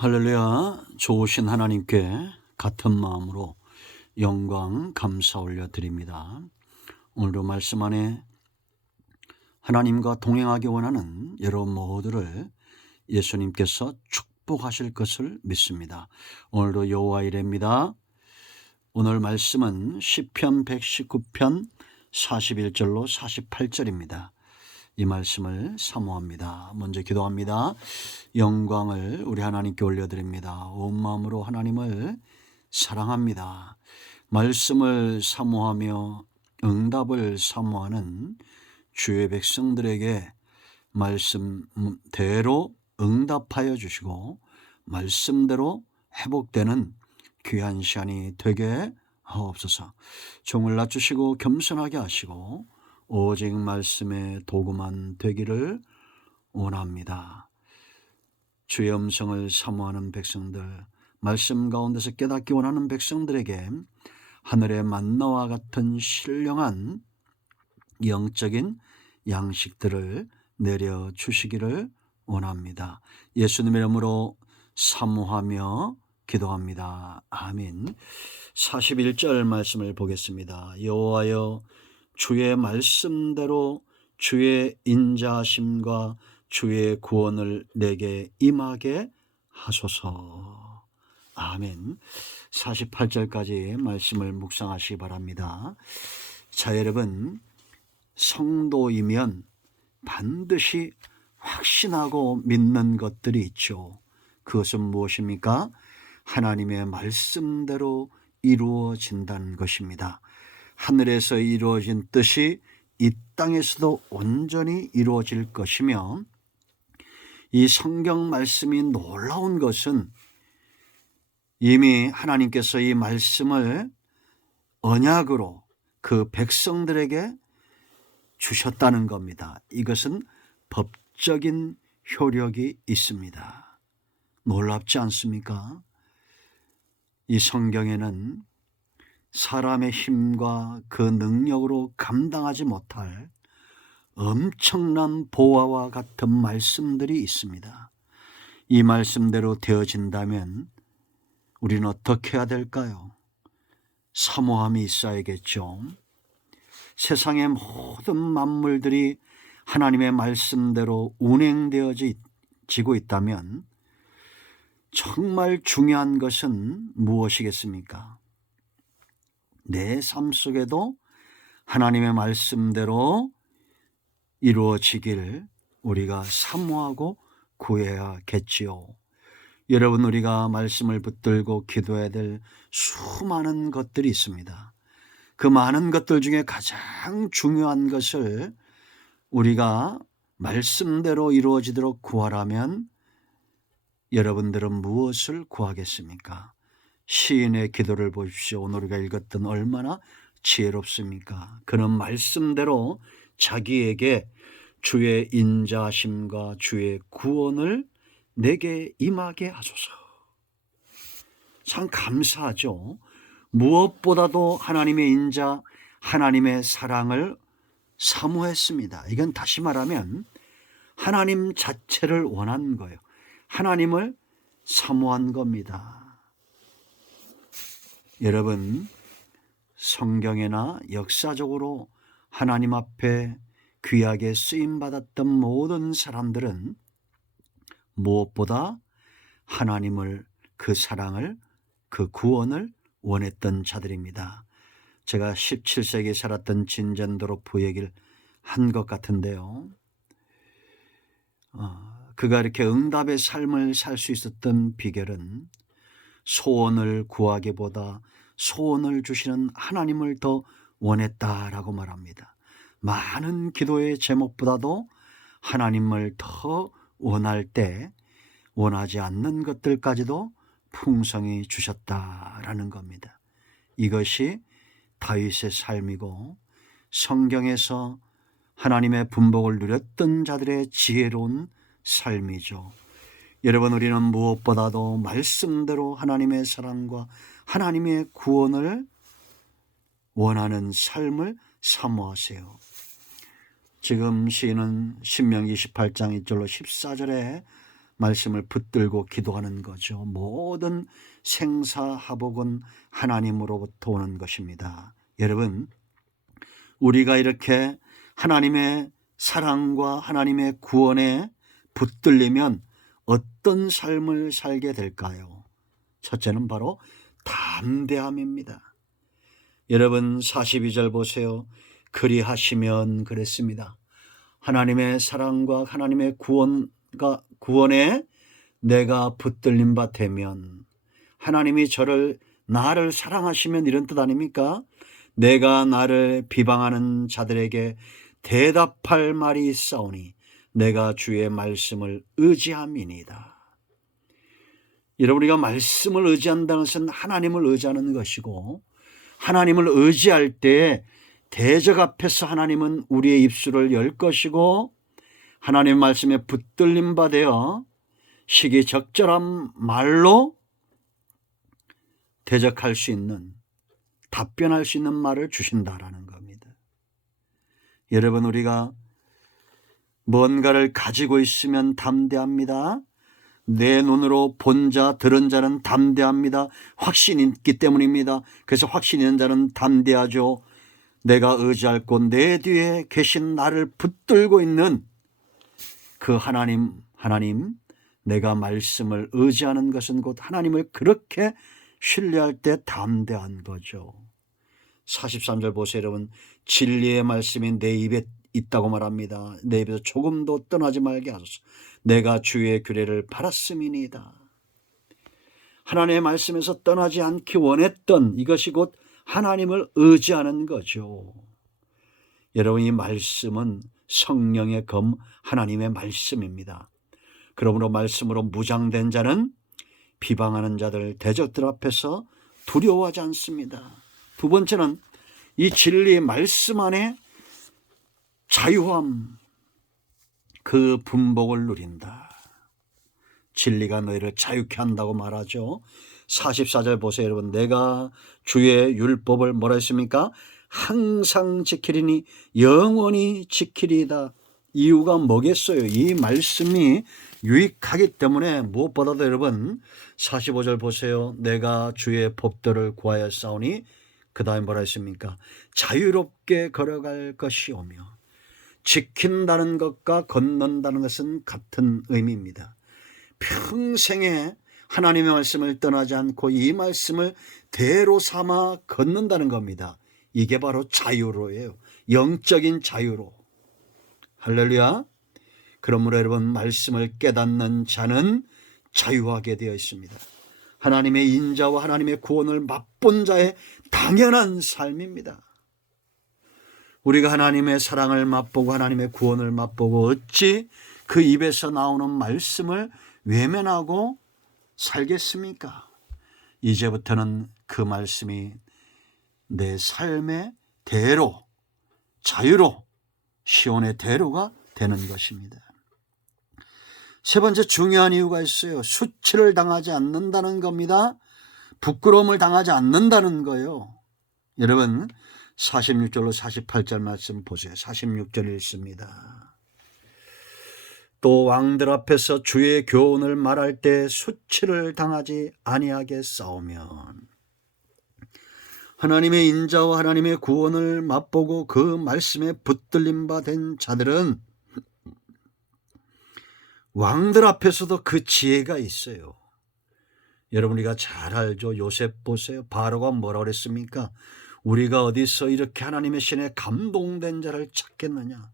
할렐루야. 좋으신 하나님께 같은 마음으로 영광 감사 올려드립니다. 오늘도 말씀 안에 하나님과 동행하기 원하는 여러분 모두를 예수님께서 축복하실 것을 믿습니다. 오늘도 여호와 이레입니다. 오늘 말씀은 시편 119편 41절로 48절입니다. 이 말씀을 사모합니다. 먼저 기도합니다. 영광을 우리 하나님께 올려드립니다. 온 마음으로 하나님을 사랑합니다. 말씀을 사모하며 응답을 사모하는 주의 백성들에게 말씀대로 응답하여 주시고 말씀대로 회복되는 귀한 시간이 되게 하옵소서. 종을 낮추시고 겸손하게 하시고 오직 말씀의 도구만 되기를 원합니다. 주의 음성을 사모하는 백성들, 말씀 가운데서 깨닫기 원하는 백성들에게 하늘의 만나와 같은 신령한 영적인 양식들을 내려주시기를 원합니다. 예수님의 이름으로 사모하며 기도합니다. 아멘. 41절 말씀을 보겠습니다. 여호와여 주의 말씀대로 주의 인자하심과 주의 구원을 내게 임하게 하소서. 아멘. 48절까지 말씀을 묵상하시기 바랍니다. 자, 여러분, 성도이면 반드시 확신하고 믿는 것들이 있죠. 그것은 무엇입니까? 하나님의 말씀대로 이루어진다는 것입니다. 하늘에서 이루어진 뜻이 이 땅에서도 온전히 이루어질 것이며, 이 성경 말씀이 놀라운 것은 이미 하나님께서 이 말씀을 언약으로 그 백성들에게 주셨다는 겁니다. 이것은 법적인 효력이 있습니다. 놀랍지 않습니까? 이 성경에는 사람의 힘과 그 능력으로 감당하지 못할 엄청난 보화와 같은 말씀들이 있습니다. 이 말씀대로 되어진다면 우리는 어떻게 해야 될까요? 사모함이 있어야겠죠. 세상의 모든 만물들이 하나님의 말씀대로 운행되어지고 있다면 정말 중요한 것은 무엇이겠습니까? 내 삶 속에도 하나님의 말씀대로 이루어지기를 우리가 사모하고 구해야겠지요. 여러분, 우리가 말씀을 붙들고 기도해야 될 수많은 것들이 있습니다. 그 많은 것들 중에 가장 중요한 것을 우리가 말씀대로 이루어지도록 구하라면 여러분들은 무엇을 구하겠습니까? 시인의 기도를 보십시오. 오늘 우리가 읽었던 얼마나 지혜롭습니까? 그는 말씀대로 자기에게 주의 인자하심과 주의 구원을 내게 임하게 하소서. 참 감사하죠. 무엇보다도 하나님의 인자, 하나님의 사랑을 사모했습니다. 이건 다시 말하면 하나님 자체를 원한 거예요. 하나님을 사모한 겁니다. 여러분, 성경에나 역사적으로 하나님 앞에 귀하게 쓰임받았던 모든 사람들은 무엇보다 하나님을, 그 사랑을, 그 구원을 원했던 자들입니다. 제가 17세기에 살았던 진젠도로프 얘기를 한 것 같은데요. 그가 이렇게 응답의 삶을 살 수 있었던 비결은 소원을 구하기보다 소원을 주시는 하나님을 더 원했다라고 말합니다. 많은 기도의 제목보다도 하나님을 더 원할 때 원하지 않는 것들까지도 풍성히 주셨다라는 겁니다. 이것이 다윗의 삶이고 성경에서 하나님의 분복을 누렸던 자들의 지혜로운 삶이죠. 여러분, 우리는 무엇보다도 말씀대로 하나님의 사랑과 하나님의 구원을 원하는 삶을 사모하세요. 지금 시인은 신명기 28장 1절로 14절에 말씀을 붙들고 기도하는 거죠. 모든 생사화복은 하나님으로부터 오는 것입니다. 여러분, 우리가 이렇게 하나님의 사랑과 하나님의 구원에 붙들리면 어떤 삶을 살게 될까요? 첫째는 바로 담대함입니다. 여러분 42절 보세요. 그리하시면 그랬습니다. 하나님의 사랑과 하나님의 구원에 내가 붙들린 바 되면, 하나님이 나를 사랑하시면 이런 뜻 아닙니까? 내가 나를 비방하는 자들에게 대답할 말이 있사오니 내가 주의 말씀을 의지함이니이다. 여러분, 우리가 말씀을 의지한다는 것은 하나님을 의지하는 것이고, 하나님을 의지할 때 대적 앞에서 하나님은 우리의 입술을 열 것이고, 하나님 말씀에 붙들림 바 되어 시기적절한 말로 대적할 수 있는, 답변할 수 있는 말을 주신다라는 겁니다. 여러분, 우리가 뭔가를 가지고 있으면 담대합니다. 내 눈으로 본 자, 들은 자는 담대합니다. 확신이 있기 때문입니다. 그래서 확신 있는 자는 담대하죠. 내가 의지할 곳 내 뒤에 계신 나를 붙들고 있는 그 하나님, 내가 말씀을 의지하는 것은 곧 하나님을 그렇게 신뢰할 때 담대한 거죠. 43절 보세요, 여러분. 진리의 말씀이 내 입에 있다고 말합니다. 내 입에서 조금도 떠나지 말게 하소서. 내가 주의 규례를 바랐음이니이다. 하나님의 말씀에서 떠나지 않기 원했던 이것이 곧 하나님을 의지하는 거죠. 여러분, 이 말씀은 성령의 검, 하나님의 말씀입니다. 그러므로 말씀으로 무장된 자는 비방하는 자들, 대적들 앞에서 두려워하지 않습니다. 두 번째는 이 진리의 말씀 안에 자유함, 그 분복을 누린다. 진리가 너희를 자유케 한다고 말하죠. 44절 보세요, 여러분. 내가 주의 율법을 뭐라 했습니까? 항상 지키리니 영원히 지키리이다. 이유가 뭐겠어요? 이 말씀이 유익하기 때문에. 무엇보다도 여러분 45절 보세요. 내가 주의 법도를 구하여 싸우니, 그 다음에 뭐라 했습니까? 자유롭게 걸어갈 것이오며. 지킨다는 것과 걷는다는 것은 같은 의미입니다. 평생에 하나님의 말씀을 떠나지 않고 이 말씀을 대로 삼아 걷는다는 겁니다. 이게 바로 자유로예요. 영적인 자유로. 할렐루야. 그러므로 여러분, 말씀을 깨닫는 자는 자유하게 되어 있습니다. 하나님의 인자와 하나님의 구원을 맛본 자의 당연한 삶입니다. 우리가 하나님의 사랑을 맛보고 하나님의 구원을 맛보고 어찌 그 입에서 나오는 말씀을 외면하고 살겠습니까? 이제부터는 그 말씀이 내 삶의 대로, 자유로, 시온의 대로가 되는 것입니다. 세 번째 중요한 이유가 있어요. 수치를 당하지 않는다는 겁니다. 부끄러움을 당하지 않는다는 거예요. 여러분 46절로 48절 말씀 보세요. 46절 읽습니다. 또 왕들 앞에서 주의 교훈을 말할 때 수치를 당하지 아니하게 싸우면, 하나님의 인자와 하나님의 구원을 맛보고 그 말씀에 붙들림 바 된 자들은 왕들 앞에서도 그 지혜가 있어요. 여러분, 우리가 잘 알죠. 요셉 보세요. 바로가 뭐라고 그랬습니까? 우리가 어디서 이렇게 하나님의 신에 감동된 자를 찾겠느냐.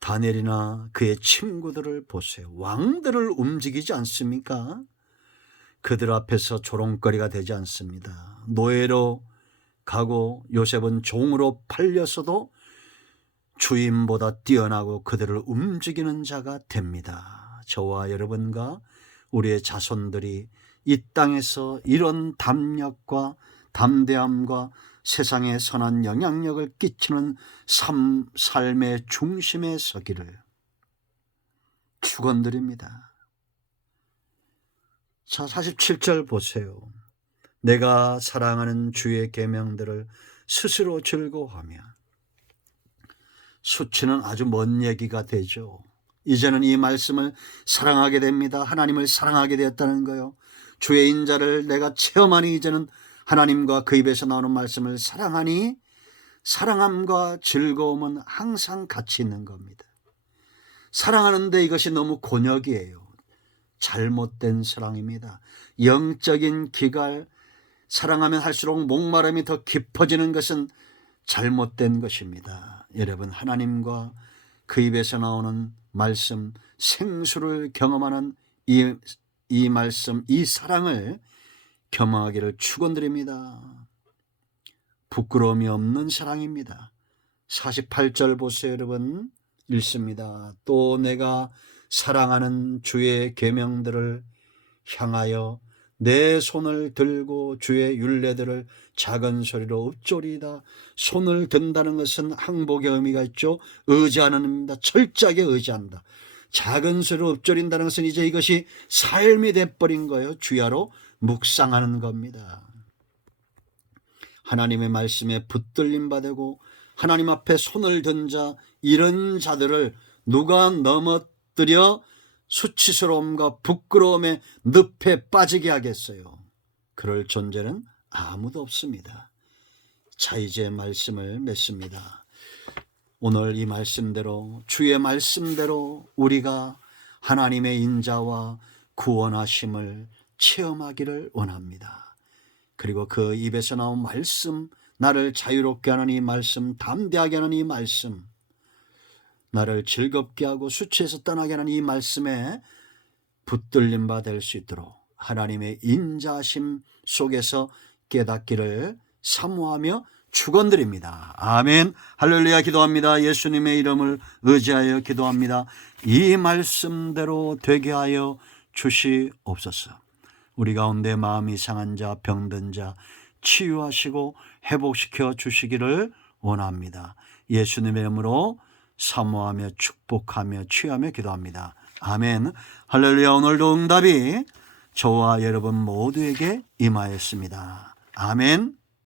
다니엘이나 그의 친구들을 보세요. 왕들을 움직이지 않습니까? 그들 앞에서 조롱거리가 되지 않습니다. 노예로 가고 요셉은 종으로 팔려서도 주인보다 뛰어나고 그들을 움직이는 자가 됩니다. 저와 여러분과 우리의 자손들이 이 땅에서 이런 담력과 담대함과 세상에 선한 영향력을 끼치는 삶의 중심에 서기를 축원드립니다. 자, 47절 보세요. 내가 사랑하는 주의 계명들을 스스로 즐거워하며. 수치는 아주 먼 얘기가 되죠. 이제는 이 말씀을 사랑하게 됩니다. 하나님을 사랑하게 되었다는 거요. 주의 인자를 내가 체험하니 이제는 하나님과 그 입에서 나오는 말씀을 사랑하니 사랑함과 즐거움은 항상 같이 있는 겁니다. 사랑하는데 이것이 너무 곤욕이에요. 잘못된 사랑입니다. 영적인 기갈, 사랑하면 할수록 목마름이 더 깊어지는 것은 잘못된 것입니다. 여러분, 하나님과 그 입에서 나오는 말씀, 생수를 경험하는 이 말씀, 이 사랑을 경험하기를 축원드립니다. 부끄러움이 없는 사랑입니다. 48절 보세요, 여러분. 읽습니다. 또 내가 사랑하는 주의 계명들을 향하여 내 손을 들고 주의 율례들을 작은 소리로 읊조리이다. 손을 든다는 것은 항복의 의미가 있죠. 의지하는 의미입니다. 철저하게 의지한다. 작은 소리로 읊조린다는 것은 이제 이것이 삶이 돼버린 거예요. 주야로 묵상하는 겁니다. 하나님의 말씀에 붙들림 받고 하나님 앞에 손을 든 자, 이런 자들을 누가 넘어뜨려 수치스러움과 부끄러움에 늪에 빠지게 하겠어요. 그럴 존재는 아무도 없습니다. 자, 이제 말씀을 맺습니다. 오늘 이 말씀대로, 주의 말씀대로 우리가 하나님의 인자와 구원하심을 체험하기를 원합니다. 그리고 그 입에서 나온 말씀, 나를 자유롭게 하는 이 말씀, 담대하게 하는 이 말씀, 나를 즐겁게 하고 수치에서 떠나게 하는 이 말씀에 붙들림 바 될 수 있도록 하나님의 인자심 속에서 깨닫기를 사모하며 축원드립니다. 아멘. 할렐루야. 기도합니다. 예수님의 이름을 의지하여 기도합니다. 이 말씀대로 되게 하여 주시옵소서. 우리 가운데 마음이 상한 자, 병든 자 치유하시고 회복시켜 주시기를 원합니다. 예수님의 이름으로 사모하며 축복하며 취하며 기도합니다. 아멘. 할렐루야. 오늘도 응답이 저와 여러분 모두에게 임하였습니다. 아멘.